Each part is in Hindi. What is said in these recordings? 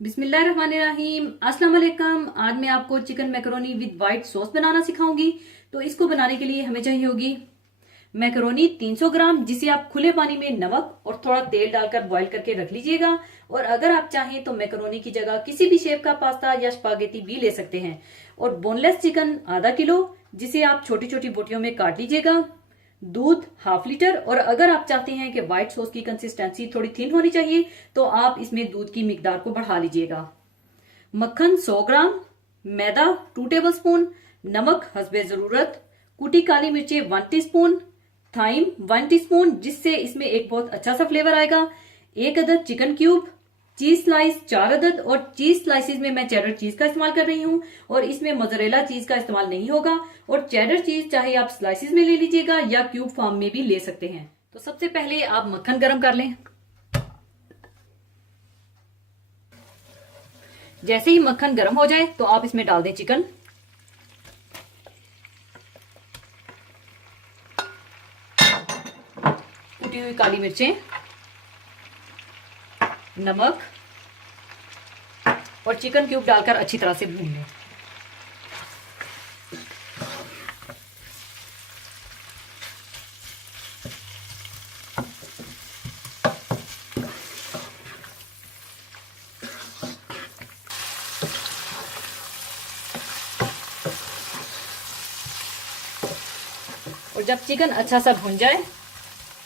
बिस्मिल्लाहिर्रहमानिर्रहीम। अस्सलाम वालेकुम। आज मैं आपको chicken macaroni with white sauce बनाना सिखाऊंगी। तो इसको बनाने के लिए हमें चाहिए होगी मैकरोनी 300 ग्राम, जिसे आप खुले पानी में नमक और थोड़ा तेल डालकर बॉईल करके रख लीजिएगा। और अगर आप चाहें तो मैकरोनी की जगह किसी भी शेप का पास्ता या स्पागेटी भी ले सकते हैं। और बोनलेस चिकन आधा किलो, जिसे आप छोटी छोटी बोटियों में काट लीजिएगा। दूध हाफ लीटर, और अगर आप चाहते हैं कि व्हाइट सॉस की कंसिस्टेंसी थोड़ी थिन होनी चाहिए तो आप इसमें दूध की मिकदार को बढ़ा लीजिएगा। मक्खन 100 ग्राम, मैदा 2 टेबल स्पून, नमक हस्बे जरूरत, कुटी काली मिर्चें 1 टीस्पून, थाइम 1 टीस्पून, जिससे इसमें एक बहुत अच्छा सा फ्लेवर आएगा। 1 अदद चिकन क्यूब, चीज स्लाइस 4 अदद, और चीज स्लाइसिस में मैं चेडर चीज का इस्तेमाल कर रही हूँ और इसमें मोज़रेला चीज का इस्तेमाल नहीं होगा। और चेडर चीज चाहे आप स्लाइसिस में ले लीजिएगा या क्यूब फॉर्म में भी ले सकते हैं। तो सबसे पहले आप मक्खन गरम कर लें। जैसे ही मक्खन गरम हो जाए तो आप इसमें डाल दें चिकन। कुटी हुई काली मिर्चें, नमक और चिकन क्यूब डालकर अच्छी तरह से भून लें। और जब चिकन अच्छा सा भुन जाए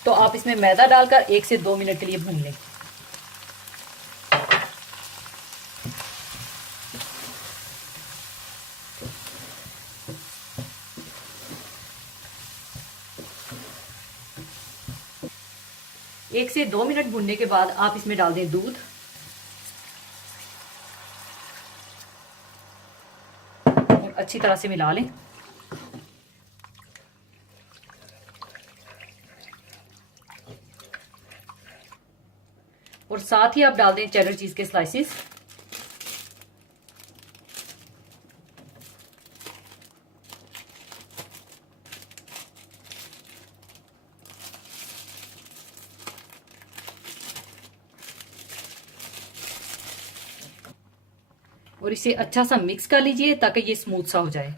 तो आप इसमें मैदा डालकर 1 से 2 मिनट के लिए भून लें। एक से 2 मिनट भूनने के बाद आप इसमें डाल दें दूध और अच्छी तरह से मिला लें। और साथ ही आप डाल दें चेडर चीज के स्लाइसिस। और इसे अच्छा सा मिक्स कर लीजिए ताकि ये स्मूथ सा हो जाए।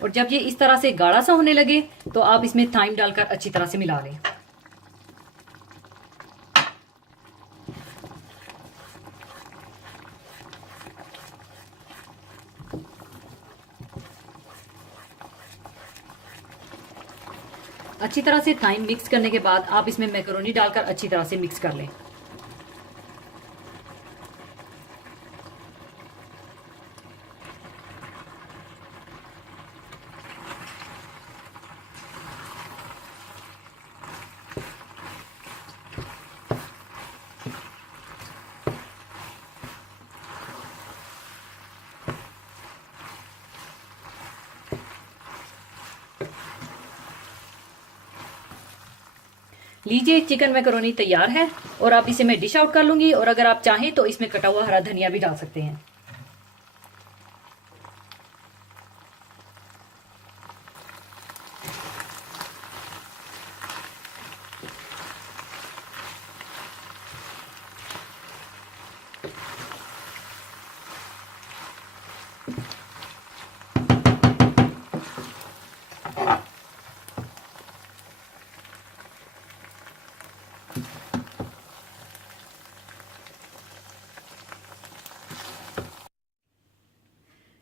और जब ये इस तरह से गाढ़ा सा होने लगे तो आप इसमें थाइम डालकर अच्छी तरह से मिला लें। अच्छी तरह से थाइम मिक्स करने के बाद आप इसमें मैकरोनी डालकर अच्छी तरह से मिक्स कर लें। लीजिए, चिकन मैकरोनी तैयार है और अब इसे मैं डिश आउट कर लूंगी। और अगर आप चाहें तो इसमें कटा हुआ हरा धनिया भी डाल सकते हैं।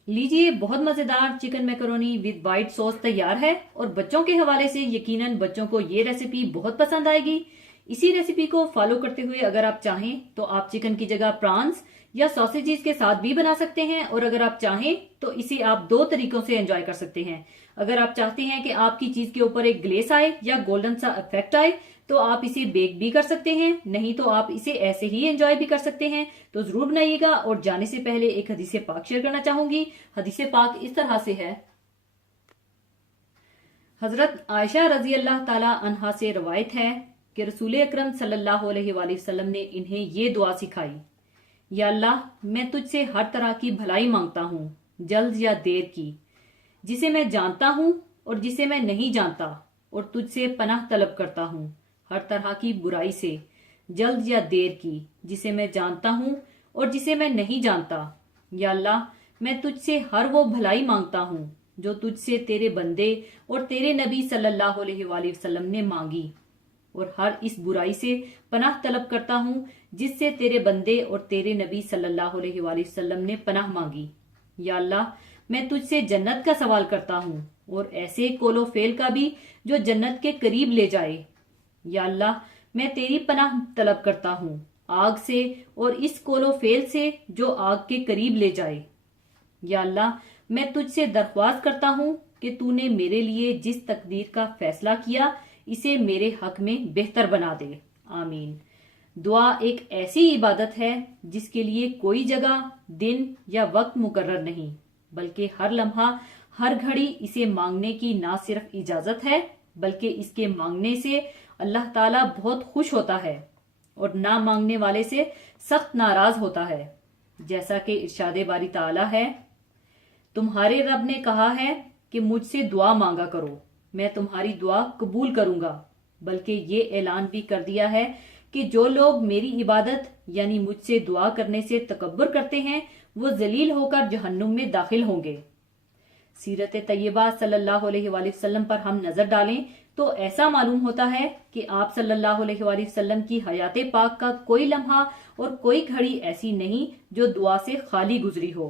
लीजिए, बहुत मजेदार chicken macaroni with white sauce तैयार है। और बच्चों के हवाले से यकीनन बच्चों को ये रेसिपी बहुत पसंद आएगी। इसी रेसिपी को फॉलो करते हुए अगर आप चाहें तो आप चिकन की जगह प्रॉन्स या सॉसेजेस के साथ भी बना सकते हैं। और अगर आप चाहें तो इसे आप 2 तरीकों से एंजॉय कर सकते हैं। अगर आप चाहते हैं कि आपकी चीज के ऊपर एक ग्लेस आए या गोल्डन सा इफेक्ट आए तो आप इसे बेक भी कर सकते हैं, नहीं तो आप इसे ऐसे ही एंजॉय भी कर सकते हैं। तो जरूर बनाइएगा। और जाने से पहले एक हदीस पाक शेयर करना चाहूंगी। हदीस पाक इस तरह से है। हजरत आयशा रजी अल्लाह ताला अन्हा से रवायत है कि रसूल अकरम सल्लल्लाहु अलैहि वसल्लम ने इन्हें ये दुआ सिखाई, या अल्लाह, मैं तुझसे हर तरह की भलाई मांगता हूँ, जल्द या देर की, जिसे मैं जानता हूँ और जिसे मैं नहीं जानता, और तुझसे पनाह तलब करता हूँ हर तरह की बुराई से, जल्द या देर की, जिसे मैं जानता हूँ और जिसे मैं नहीं जानता। या अल्लाह, मैं तुझसे हर वो भलाई मांगता हूँ जो तुझसे तेरे बंदे और तेरे नबी सल्लल्लाहु अलैहि वसल्लम ने मांगी, और हर इस बुराई से पनाह तलब करता हूँ जिससे तेरे बंदे और तेरे नबी सल्लल्लाहु अलैहि वसल्लम ने पनाह मांगी। या अल्लाह, मैं तुझसे जन्नत का सवाल करता हूँ और ऐसे कोलो फेल का भी जो जन्नत के करीब ले जाए। या अल्लाह, मैं तेरी पनाह तलब करता हूँ आग से और इस कोलो फेल से जो आग के करीब ले जाए। या अल्लाह, मैं तुझसे दरख्वास्त करता हूँ कि तूने मेरे लिए जिस तकदीर का फैसला किया इसे मेरे हक में बेहतर बना दे। आमीन। दुआ एक ऐसी इबादत है जिसके लिए कोई जगह, दिन या वक्त मुकर्रर नहीं, बल्कि हर लम्हा, हर घड़ी इसे मांगने की ना सिर्फ इजाजत है बल्कि इसके मांगने से अल्लाह ताला बहुत खुश होता है और ना मांगने वाले से सख्त नाराज होता है। जैसा कि इरशादे बारी ताला है, तुम्हारे रब ने कहा है कि मुझसे दुआ मांगा करो, मैं तुम्हारी दुआ कबूल करूंगा। बल्कि ये ऐलान भी कर दिया है कि जो लोग मेरी इबादत यानी मुझसे दुआ करने से तकब्बुर करते हैं वो जलील होकर जहन्नुम में दाखिल होंगे। सीरत तैयबा सल्लल्लाहु अलैहि वसल्लम पर हम नजर डालें तो ऐसा मालूम होता है कि आप सल्लल्लाहु अलैहि वसल्लम की हयात पाक का कोई लम्हा और कोई घड़ी ऐसी नहीं जो दुआ से खाली गुजरी हो।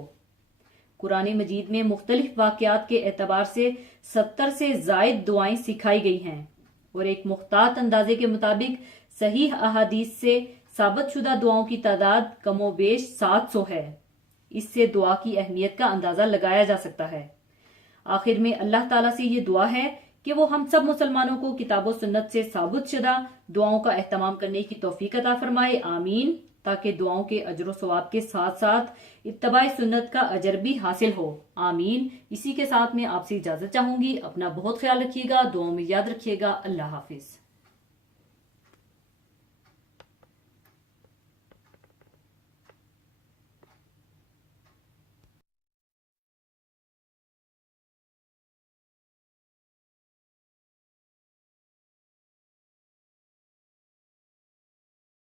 कुरान मजीद में मुख्तलिफ वाकयात के एतबार से 70 से जायद दुआएं सिखाई गई हैं और एक मुख्तात अंदाजे के मुताबिक सही अहादीस से साबित शुदा दुआओं की तादाद कमोबेश 700 है। इससे दुआ की अहमियत का अंदाजा लगाया जा सकता है। आखिर में अल्लाह ताला से ये दुआ है कि वो हम सब मुसलमानों को किताब और सुन्नत से साबित शुदा दुआओं का एहतमाम करने की तौफीक अता फरमाए। आमीन। ताकि दुआओं के अजर सवाब के साथ साथ इत्तबाए सुन्नत का अजर भी हासिल हो। आमीन। इसी के साथ मैं आपसे इजाजत चाहूंगी। अपना बहुत ख्याल रखिएगा, दुआओं में याद रखिएगा। अल्लाह हाफिज।